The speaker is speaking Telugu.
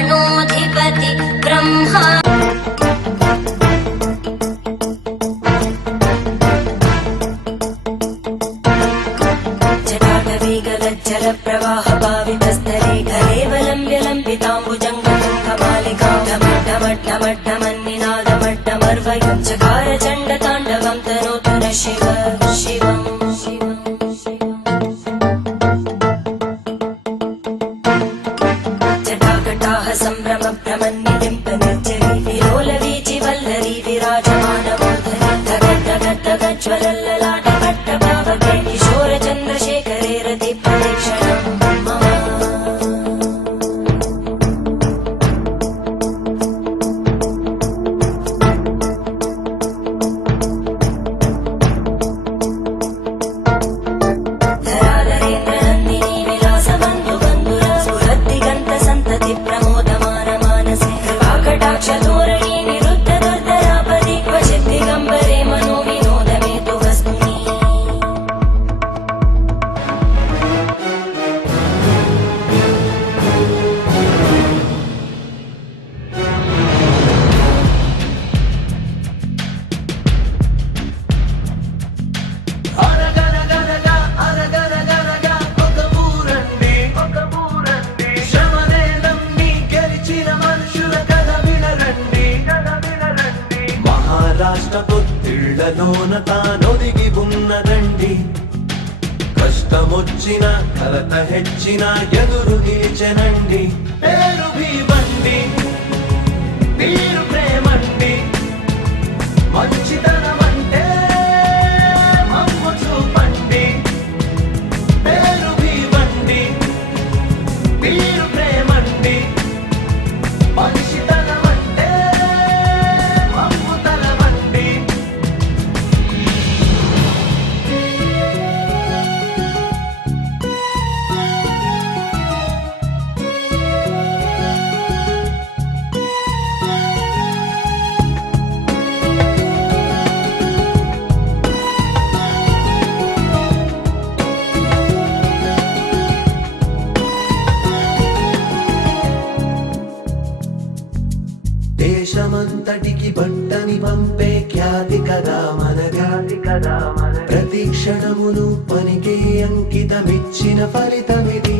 गणोऽधिपति ब्रह्मा जटाटवीगलज्जल प्रवाह पावितस्तरे कलेवलम्ब्य लम्बिताम्बुजङ्गमालिका ढमड्ढमड्ढमन्निनादमड्ढमर्वयुञ्चकार चण्डताण्डवं तनोतु न शिव शिवम् जटाकटाः सम्भ्रम भ्रमन्निलिम्प निर्जरी विलोलवीचि वल्लरी विराजमानमूर्धनि धगद्धगद्धगज्ज्वलल्ललाट पट्टपावके किशोर चन्द्रशेखरे रति प्रदक्षिणम् मम धराधरेन्द्रनन्दिनी विलासबन्धु बन्धुरा स्फुरद्दिगन्त सन्तति प्रमोदमान मानसे कृपाकटाक्षधोरणी निरुद्ध दुर्धरापदि क्वचित् दिगम्बरे मनो विनोदमेतु वस्तुनि అరగరగరగా ఒక ఊరండి శ్రమనే నమ్మి గెలిచిన మనుషుల కథ వినరండి మహారాష్ట్ర పొత్తిళ్లలోన తానొదిగి ఉన్నదండి కష్టమొచ్చిన కలత హెచ్చిన ఎదురు నిలిచెనండి పేరు భీమండి తీరు ప్రేమండి మంచితనమంటే మమ్ము చూపండి పేరు భీమండి తీరు ప్రేమండి మంచితనమంటే మమ్ము తలవండి దేశమంతటికి బట్టని పంపే ఖ్యాతి కదా ప్రతి క్షణమును పనికి అంకితమిచ్చిన ఫలితమిది